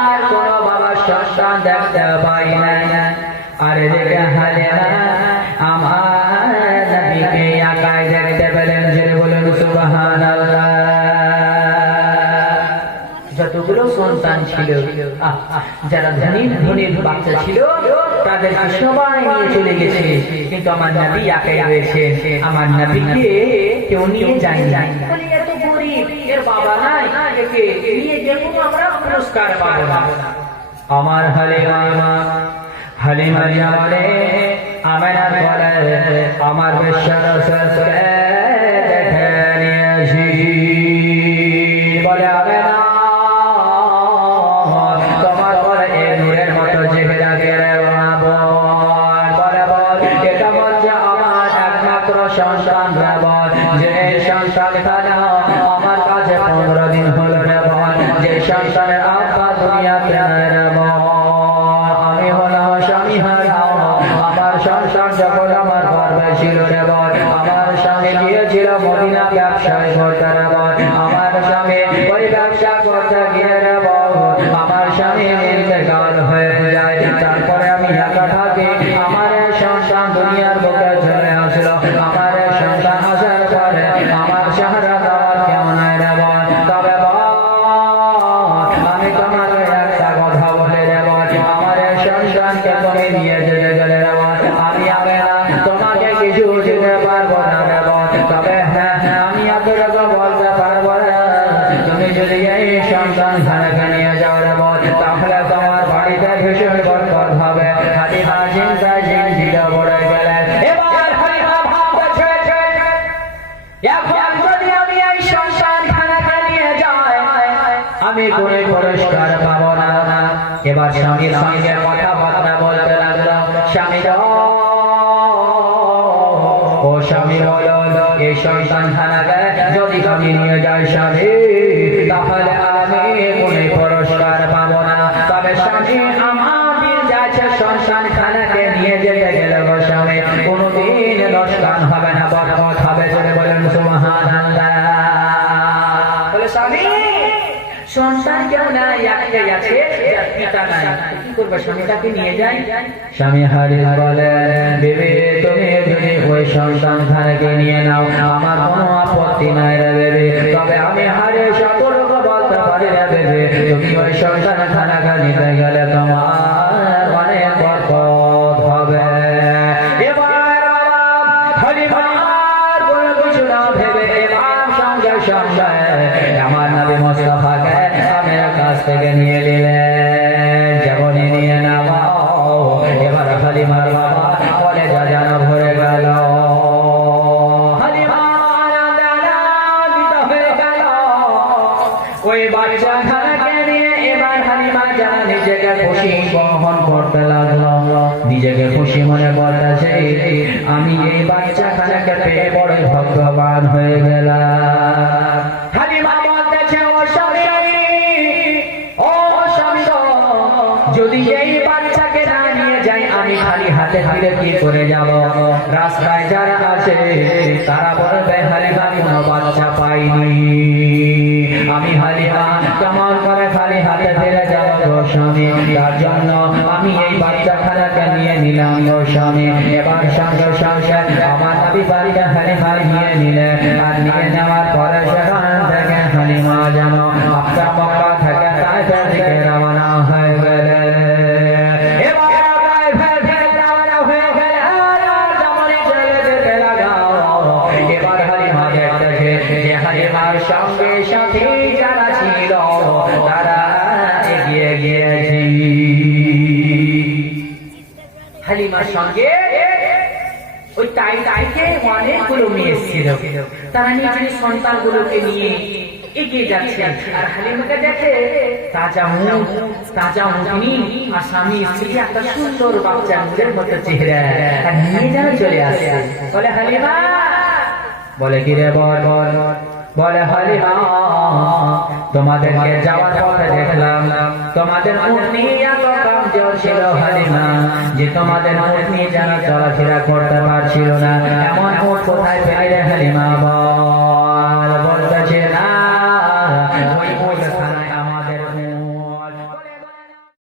আর কোনো বাবার সন্তান দেখতে পাই না। আর এদিকে হালিমা আমার নবীকে একাই দেখতে পেলেন। জোরে বলুন সুবহানাল্লাহ। যতগুলো সন্তান ছিল, যারা ধনীর বাচ্চা ছিল, তাদেরকে সবাই নিয়ে চলে গেছে, কিন্তু আমার নবী একাই রয়েছে। আমার নবীকে কেউ নিয়ে যায়নি। এত গরিব, এর বাবা নাই, একে নিয়ে গেলে আমরা পুরস্কার পাবো না। আমার হালিমা জামালে আমেনার বলে আমার বিশ্বাসকে দেখে নিয়েছি। বলে আমেনা তোমার বলে এ নূরের মতো চেহারা গেলে বলে এটা হচ্ছে আমার একমাত্র সন্তান বল, যে সন্তান খানা আমার কাছে 15 দিন হলো বল, যে সন্তানের আব্বা দুনিয়াতে আমি হলাম স্বামী হারা। আমার সংসার যখন আমার গর্বে ছিল রে বল, আমার স্বামী গিয়েছিল মদিনা ব্যবসায় করতে রে বল, আমার স্বামী ওই ব্যবসা করতে গিয়ে রে বল আমার স্বামী ইন্তেকাল হয়ে যায়। তারপরে আমি একা থাকি, আমার সন্তান দুনিয়ার বুকে চলে আসলো। আমার সন্তান আসার পরে আমার সাহারা দেওয়ার কেউ নাই রে বল। তবে আমি তোমার একটা কথা বলে রে বল, আমার সন্তানকে তুমি নিয়ে যেতে গেলে রে বল, আমি তোমাকে কিছু দিতে পারবো না রে বল। তবে হ্যাঁ আমি এতটুকু বলতে পারবো না, তুমি যদি এই সন্তান খানাকে নিয়ে যাও রে বল, তাহলে তোমার বাড়িতে ভীষণ বরকত হবে। হালিমা চিন্তায় চিন্তিত পড়ে গেলেন। এবার হালিমা ভাবছে, এখন যদি আমি এই সন্তান খানাকে নিয়ে যাই আমি কোনো পুরস্কার পাবো না। এবার স্বামীর সঙ্গে কথাবার্তা বলতে লাগলো। স্বামী ও স্বামী বলো এই সন্তান খানাকে যদি আমি নিয়ে যাই স্বামী, তাহলে আমি কোনো পুরস্কার পাবো না। তবে স্বামী আমাদের যাচ্ছে সন্তান খানাকে নিয়ে যেতে গেলে স্বামী কোনোদিন লোকসান হবে না, বরকত হবে। যদি বলেন সুবহানাল্লাহ। বলে স্বামী সন্তান কেউ নাই, একটাই আছে, পিতা নাই, কি করবে? স্বামীটাকে নিয়ে যাই। স্বামী হালিমা বলে বিবি তুমি যদি ওই সন্তান খানাকে নিয়ে নাও আমার কোনো আপত্তি নাই রে বেবি, তবে আমি হারে সতর্ক বলতে পারি রে বেবি, তুমি ওই সন্তান খানাকে নিতে গেলে তোমার অনেক বরকত হবে। এবার হালিমা আর কোনো কিছু না ভেবে এবার সঙ্গে সঙ্গে আমার নবী মুস্তাফাকে আমার কাছ থেকে নিয়ে নিলেন। যেমনই নিয়ে নেওয়া এবার হালিমার বাবা বলে জানা ভরে গেল। ওই বাচ্চা খানাকে নিয়ে এবার হালিমা জানা নিজেকে খুশি বহন করতে লাগলো। নিজেকে খুশি মনে করতেছে আমি এই বাচ্চা খানাকে পেয়ে বড় ভাগ্যবান হয়ে গেলাম। হালিমা বলতেছে ও স্বামী, ও স্বামী যদি এই বাচ্চাকে না নিয়ে যাই আমি খালি হাতে ফিরে কি করে যাব? রাস্তায় যারা আছে তারা বলবে হালিমা কোনো বাচ্চা পাইনি। আমি হালিমা কেমন করে খালি হাতে ফিরে যাব গো স্বামী? তার জন্য আমি এই বাচ্চা খানাকে নিয়ে নিলাম গো স্বামী। এবার সঙ্গে সঙ্গে আমার নবী বাড়িতে হালিমা নিয়ে নিলেন। আর নিয়ে নেওয়ার পরে সেখান থেকে হালিমা যেন আপনার মক্কা থেকে তায়েফের দিকে রওনা হয়ে গেলেন। এবার হালিমা দেখতেছে যে হালিমার সঙ্গে সাথে যারা ছিল তারা এগিয়ে গিয়েছে। হালিমার সঙ্গে ওই তাইকে অনেকগুলো মেয়ে ছিল, তারা নিজের সন্তানগুলোকে নিয়ে এগিয়ে যাচ্ছে। আর হালিমাকে দেখে তাজা মুখ, তাজা মুখনি আর স্বামী স্ত্রী একটা সুন্দর বাচ্চা মুখের মতো চেহারা, আর নিয়ে যেন চলে আসে। বলে হালিমা, বলে কি রে বল? বলে হালিমা তোমাদেরকে যাওয়ার পথে দেখলাম তোমাদের উটনি এত কমজোর ছিল হালিমা, যে তোমাদের উটনি যারা চলাফেরা করতে পারছিল না, এমন উট কোথায়